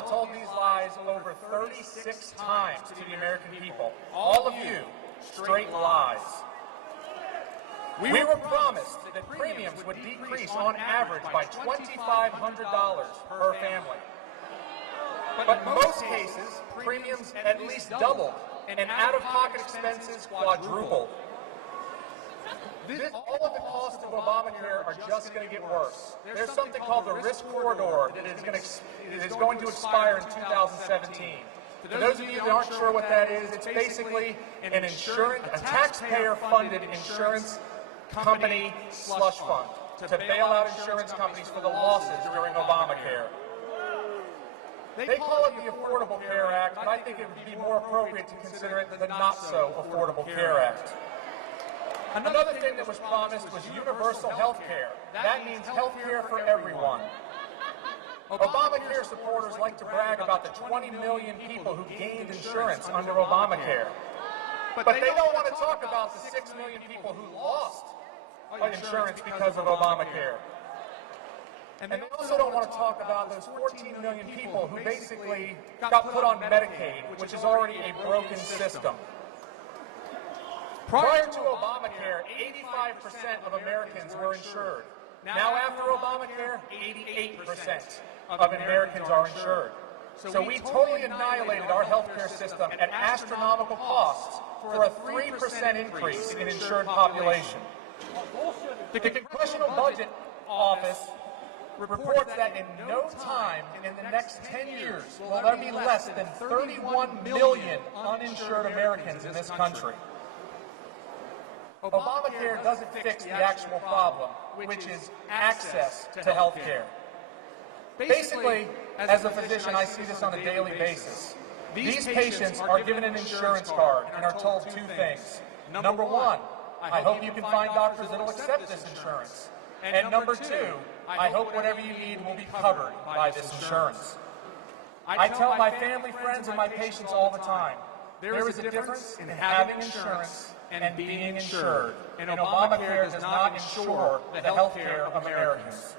Obama told these lies over 36 times to the American people. All of you, straight lies. We were promised that premiums would decrease on average by $2,500 per family. But in most cases, premiums at least doubled, and out-of-pocket expenses quadrupled. All of the costs of Obamacare are just going to get worse. There's something called the risk corridor that is going to expire in 2017. For those of you that aren't sure what that is, it's basically a taxpayer-funded insurance company slush fund to bail out insurance companies for the losses during Obamacare. They call it the Affordable Care Act, but I think it would be more appropriate to consider it the Not-So-Affordable Care Act. Another thing that was promised was universal health care. That means health care for everyone. Obamacare supporters like to brag about the 20 million people who gained insurance under Obamacare. But they don't want to talk about the 6 million people who lost insurance because of Obamacare. And they also don't want to talk about those 14 million people who basically got put on Medicaid, which is already a broken system. Prior to Obamacare, 85% of Americans were insured. Now after Obamacare, 88% of Americans are insured. So we totally annihilated our healthcare system at astronomical costs for a 3% increase in insured population. The Congressional Budget Office reports that in no time in the next 10 years will there be less than 31 million uninsured Americans in this country. Obamacare doesn't fix the actual problem, which is access to health care. Basically, as a physician, I see this on a daily basis. These patients are given an insurance card and are told two things. Number one, I hope you can find doctors that will accept this insurance. And number two, I hope whatever you need will be covered by this insurance. I tell my family, friends, and my patients all the time, there is a difference in having insurance and being insured, and Obamacare does not ensure the health care of Americans.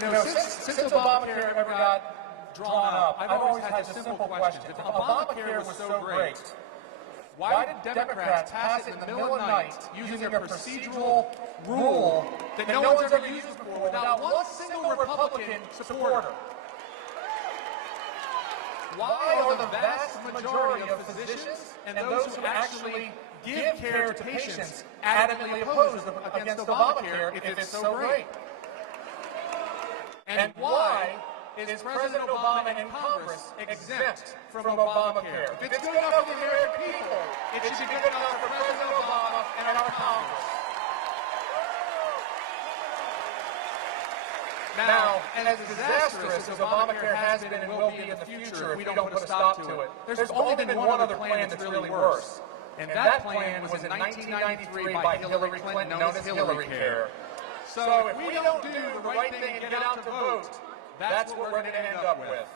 You know, since Obamacare ever got drawn up, I've always had this simple question. If Obamacare was so great, why did Democrats pass it in the middle of the night using a procedural rule that no one's ever used before without one single Republican supporter? Why are the vast majority of physicians and those who actually give care to patients adamantly opposed against Obamacare if it's so great? And why is President Obama and Congress exempt from Obamacare? If it's good enough for the American people, it should be good enough for President Obama and our Congress. Now, as disastrous as Obamacare has been and will be in the future if we don't put a stop to it, there's only been one other plan that's really worse. And that plan was in 1993 by Hillary Clinton, known as Hillary Care. So if we don't do the right thing and get out to vote, that's what we're going to end up with.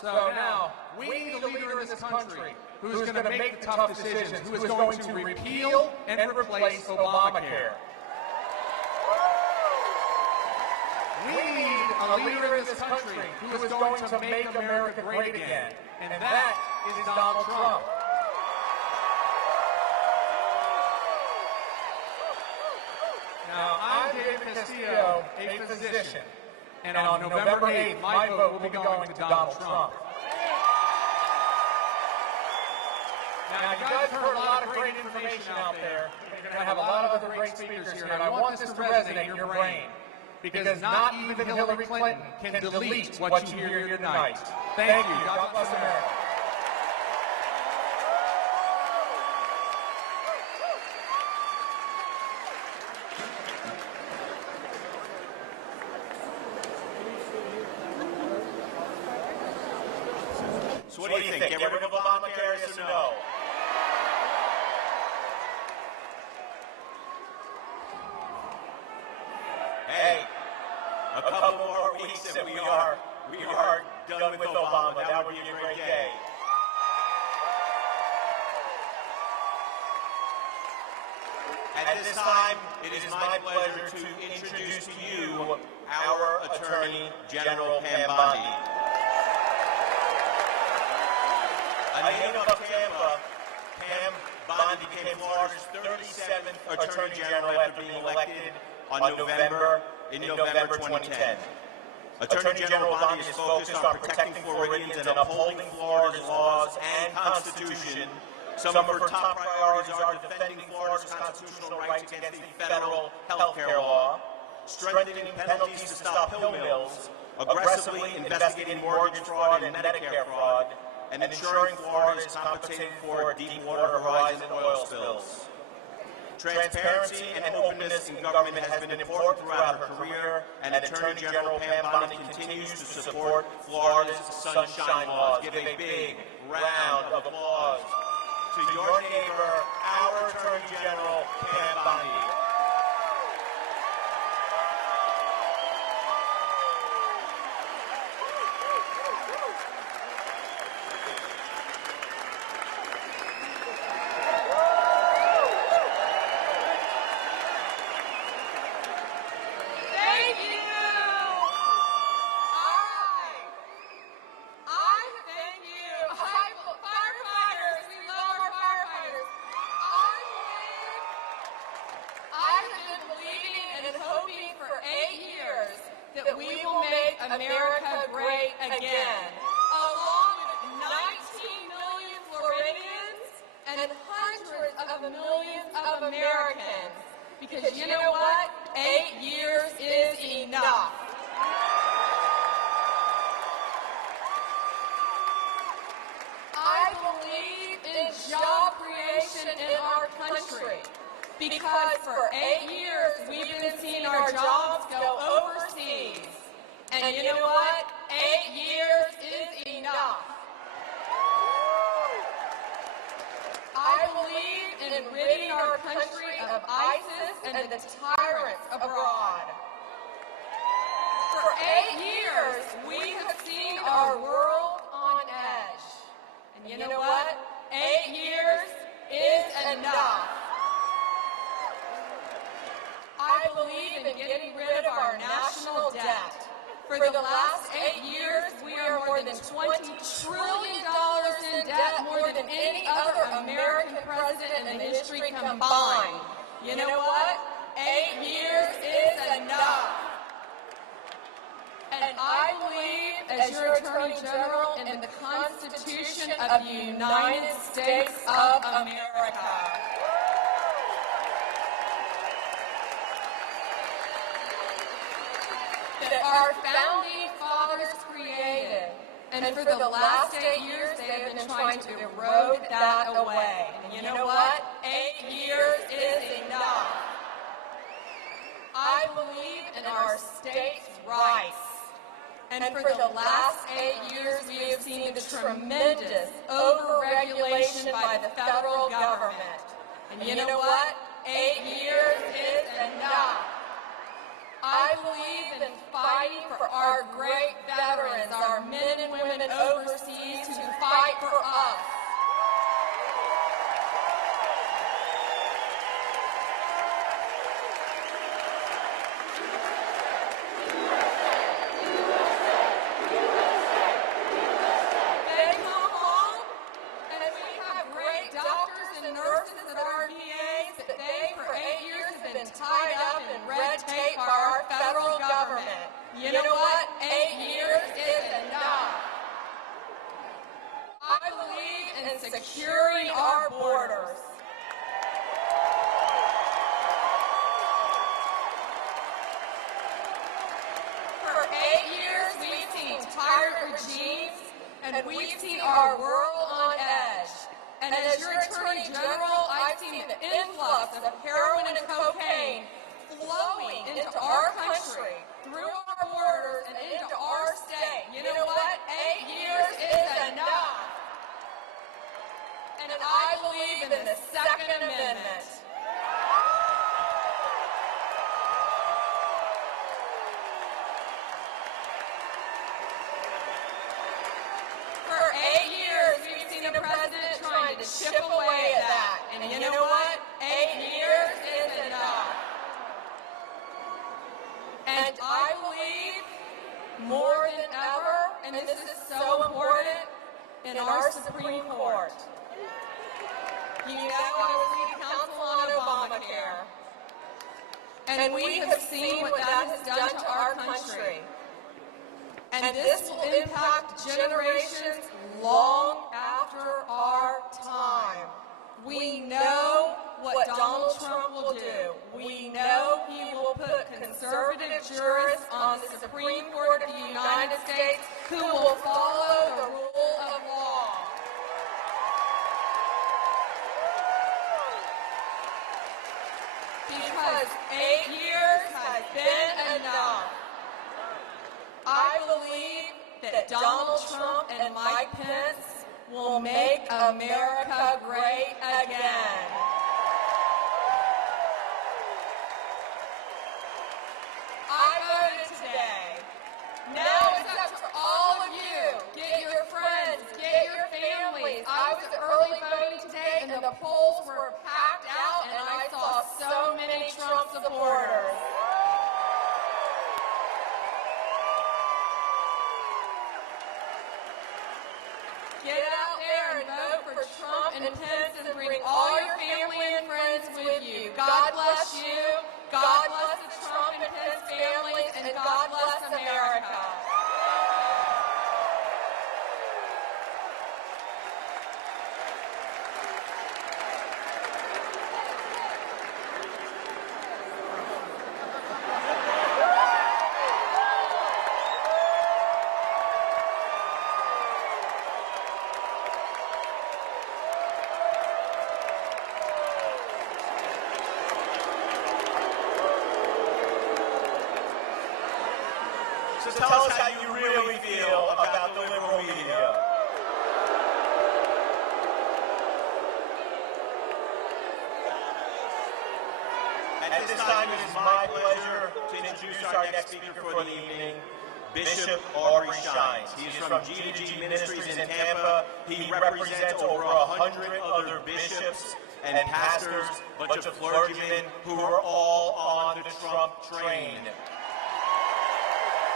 So now, we need a leader in this country who's going to make the tough decisions, who is going to repeal and replace Obamacare. We need a leader in this country who is going to make America great again, and that is Donald Trump. Now, I'm David Castillo, a physician, and on November 8th, my vote will be going to Donald Trump. Now, you guys heard a lot of great information out there. We're going to have a lot of other great speakers here, and I want this to resonate in your brain, because not even Hillary Clinton can delete what you hear here tonight. Thank you. God bless America. So what do you think? Get rid of Obamacare, yes or no? Hey, a couple more weeks and we are done with Obama. That would be a great day. At this time, it is my pleasure to introduce to you our Attorney General Pam Bondi. A native of Tampa, Pam Bondi became Florida's 37th Attorney General after being elected in November 2010. Attorney General Bondi is focused on protecting Floridians and upholding Florida's laws and Constitution. Some of her top priorities are defending Florida's constitutional rights against the federal health care law, strengthening penalties to stop pill mills, aggressively investigating mortgage fraud and Medicare fraud, and ensuring Florida is compensated for Deepwater Horizon oil spills. Transparency and openness in government has been important throughout her career, and Attorney General Pam Bondi continues to support Florida's sunshine laws. Give a big round of applause to your neighbor, our Attorney General Pam Bondi. That we will make America great again, along with 19 million Floridians and hundreds of millions of Americans. Because you know what? 8 years is enough. I believe in job creation in our country. Because for 8 years, we've been seeing our jobs go overseas. And you know what? 8 years is enough. I believe in ridding our country of ISIS and the tyrants abroad. For 8 years, we have seen our world on edge. And you know what? 8 years is enough. I believe in getting rid of our national debt. For the last 8 years, we are more than $20 trillion in debt, more than any other American president in history combined. You know what? 8 years is enough. And I believe, as your Attorney General, in the Constitution of the United States of America. That our founding fathers created. And for the last 8 years, they have been trying to erode that away. And you know what? 8 years is enough. I believe in our states' rights. And for the last 8 years, we have seen the tremendous overregulation by the federal government. And you know what? 8 years is enough. I believe in fighting for our great veterans, our men and women overseas who fight for us. They come home, and we have great doctors and nurses at our VAs, but they, for 8 years, have been tied up in red tape by our federal government. You know what? 8 years is enough. I believe in securing our borders. For 8 years, we've seen tyrant regimes, and we've seen our world on edge. And as your Attorney General, I've seen the influx of heroin and cocaine flowing into our country, through our borders, and into our state. You know what? 8 years is enough. And I believe in the Second Amendment. For 8 years, we've seen the president trying to chip away at that. And you know what? 8 years is in our Supreme Court. You know I was lead counsel on Obamacare. And we have seen what that has done to our country. And this will impact generations long after our time. We know what Donald Trump will do. We know he will put conservative jurists on the Supreme Court of the United States who will follow the rule of law. Because 8 years has been enough. I believe that Donald Trump and Mike Pence will make America great again. I voted today. Now it's up to all of you. Get your friends, get your families. I was early voting today and the polls were packed out and I saw so many Trump supporters. Get out there and vote for Trump and Pence and bring all your family and friends with you. God bless you. God bless the Trump and Pence families, and God bless America. So tell us how you really feel about the liberal media. At this time, it is my pleasure to introduce our next speaker for the evening, Bishop Aubrey Shines. He is from G2G Ministries in Tampa. He represents over 100 other bishops and pastors, a bunch of clergymen who are all on the Trump train.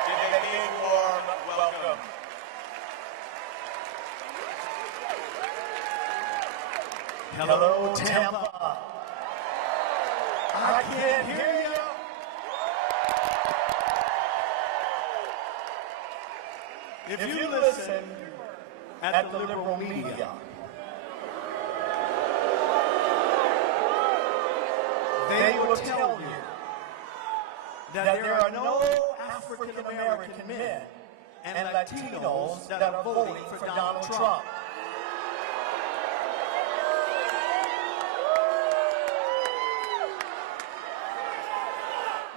Give a big warm welcome. Hello, Tampa. I can't hear you. If you listen at the liberal media, they will tell you that there are no African-American men and Latinos that are voting for Donald Trump.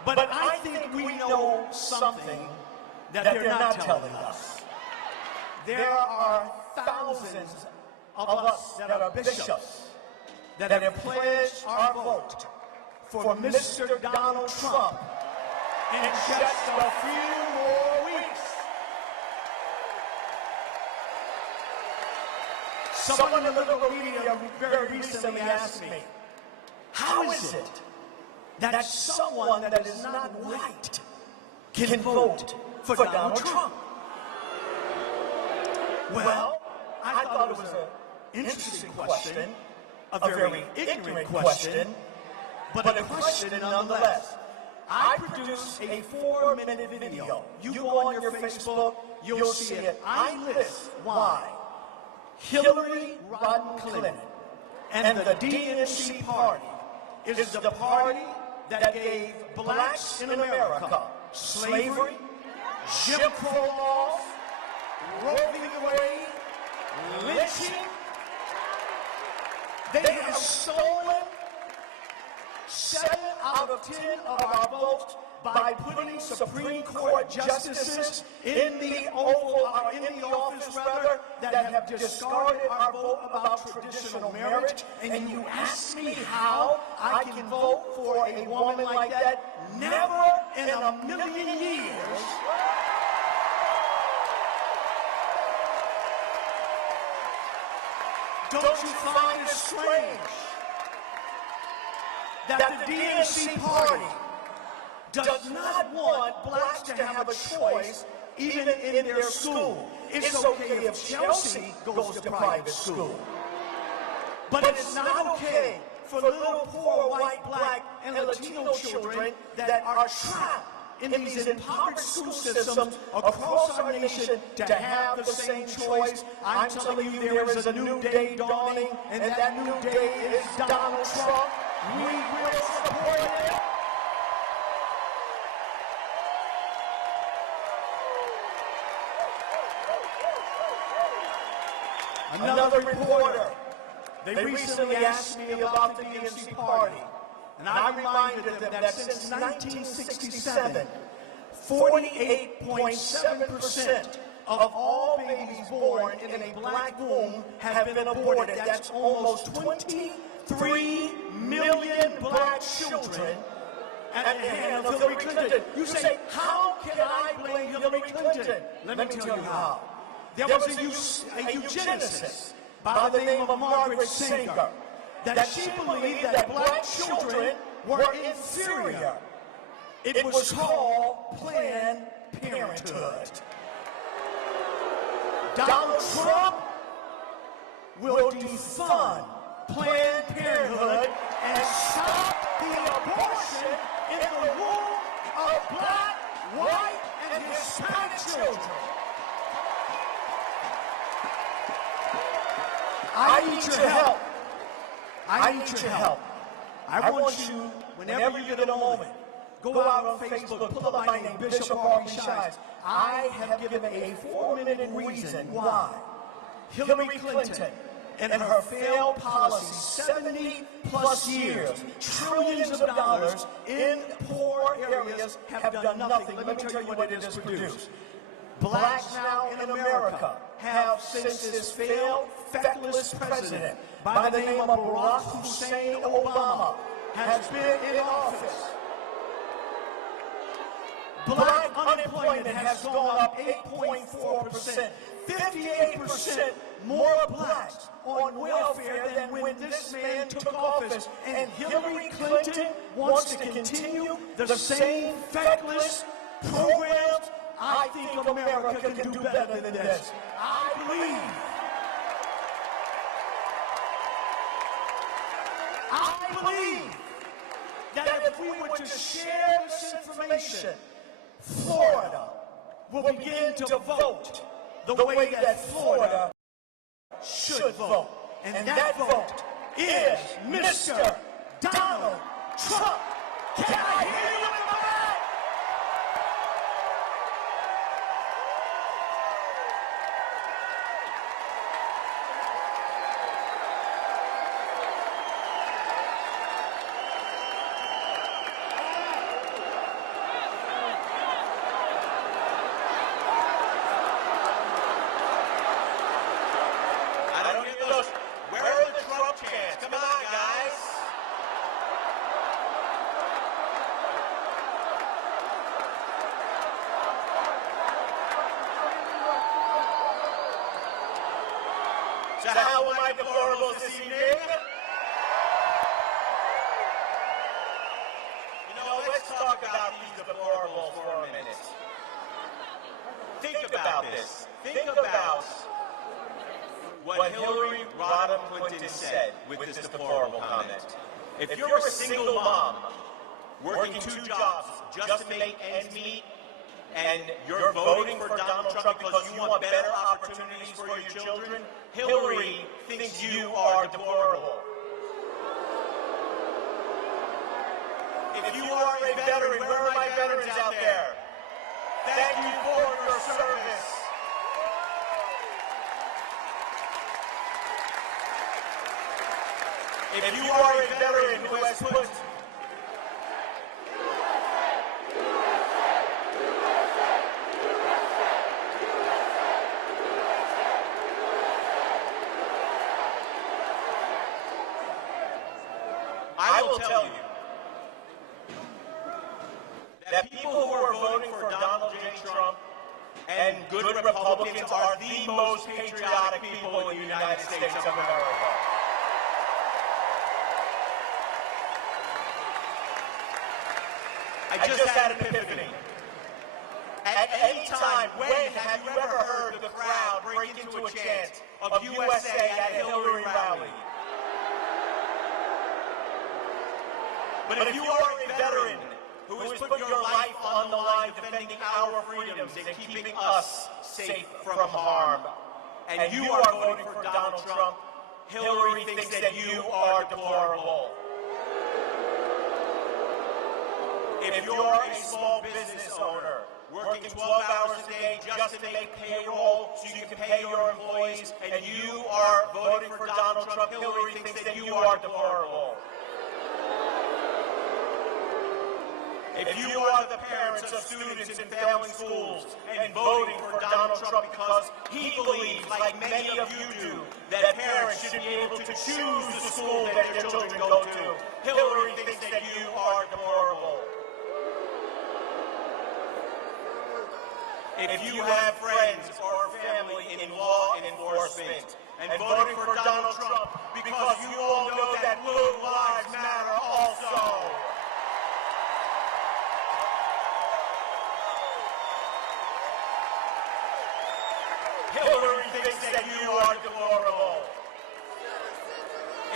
But I think we know something that they're not telling us. There are thousands of us that are bishops that have pledged our vote for Mr. Donald Trump in just a few more weeks. Someone in the liberal media very recently asked me, how is it that someone that is not white can vote for Donald Trump? Well, I thought it was an interesting question, a very ignorant question, but a question nonetheless. I produced a 4-minute video. You go on your Facebook, you'll see it. I list why Hillary Rodham Clinton and the DNC party is the party that gave blacks in America slavery, Jim Crow laws, Roe v. Wade, lynching. They have stolen 7 out of 10 of our votes by putting Supreme Court justices in the office that have discarded our vote about traditional marriage. And you ask me how I can vote for a woman like that? Never in a million years. Don't you find it strange that the DNC party does not want blacks to have a choice even in their school. It's okay if Chelsea goes to private school. But it's not okay for little poor white, black, and Latino children that are trapped in these impoverished school systems across our nation to have the same choice. I'm telling you, there is a new day dawning, and that new day is Donald Trump. We will support it. Another reporter, they recently asked me about the DNC party, and I reminded them that since 1967, 48.7% of all babies born in a black womb have been aborted. That's almost 23 million black children at the hand of Hillary Clinton. You say, how can I blame Hillary Clinton? Let me tell you how. There was a eugenicist by the name of Margaret Sanger that she believed that black children were inferior. It was called Planned Parenthood. Donald Trump will defund Planned Parenthood and stop the abortion in the womb of black, white, and Hispanic children. I need your help. I need your help. I want you, whenever you get a moment, go out on Facebook, pull up my name, Bishop Harvey Shines. I have given a 4-minute reason why Hillary Clinton and her failed policy, 70-plus years, trillions of dollars in poor areas, have done nothing. Let me tell you what it has produced. Blacks now in America have, since this failed, feckless president by the name of Barack Hussein Obama has been in office, black unemployment has gone up 8.4%, 58% more blacks on welfare than when this man took office. And Hillary Clinton wants to continue the same feckless programs. I think America can do better than this. I believe that if we were to share this information, Florida will begin to vote the way that Florida should vote. And that vote is Mr. Donald Trump. Can I hear you in the back? So how am I deplorables this evening? You know, let's talk about these deplorables for a minute. Think about this. Think about what Hillary Rodham Clinton said with this deplorable comment. If you're a single mom working 2 jobs just to make ends meet, and you're voting for Donald Trump because you want better opportunities for your children, Hillary thinks you are deplorable. If you are a veteran, where are my veterans out there? Thank you for your service. If you are a veteran who has put I will tell you that people who are voting for Donald J. Trump and good Republicans are the most patriotic people in the United States of America. I just had an epiphany. At any time, when have you ever heard the crowd break into a chant of USA at a Hillary rally? But if you are a veteran who has put your life on the line defending our freedoms and keeping us safe from harm, and you are voting for Donald Trump, Hillary thinks that you are deplorable. If you're a small business owner working 12 hours a day just to make payroll so you can pay your employees, and you are voting for Donald Trump, Hillary thinks that you are deplorable. If you are the parents of students in failing schools and voting for Donald Trump because he believes, like many of you do, that parents should be able to choose the school that their children go to, Hillary thinks that you are deplorable. If you have friends or family in law enforcement and voting for Donald Trump because you all know that blue lives matter also, Hillary thinks that you are deplorable.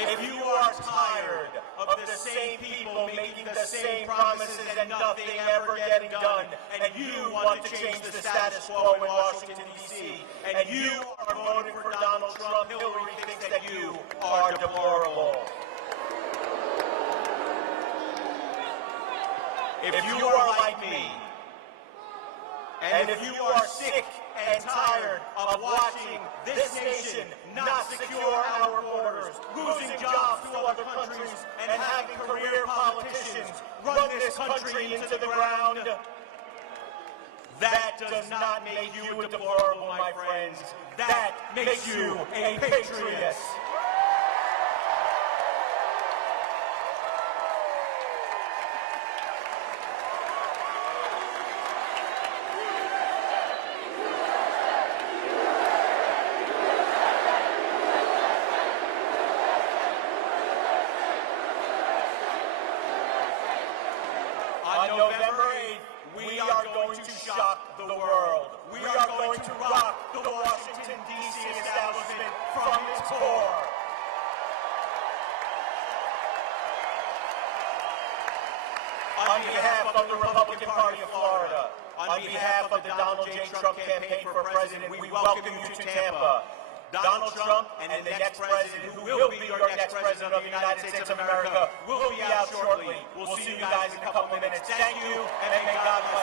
If you are tired of the same people making the same promises and nothing ever getting done, and you want to change the status quo in Washington, D.C., and you are voting for Donald Trump, Hillary thinks that you are deplorable. If you are like me, and if you are sick and tired of watching this nation not secure our borders, losing jobs to other countries, and having career politicians run this country into the ground, that does not make you a deplorable, my friends. That makes you a patriot. On November 8th, we are going to shock the world. We are going to rock the Washington, D.C. establishment from its core. On behalf of the Republican Party of Florida, on behalf of the Donald J. Trump campaign for president, we welcome you to Tampa. Donald Trump and the next president, who will be your next president of the United States of America, will be out shortly. We'll see you guys in a couple of minutes. Thank you, and may God bless.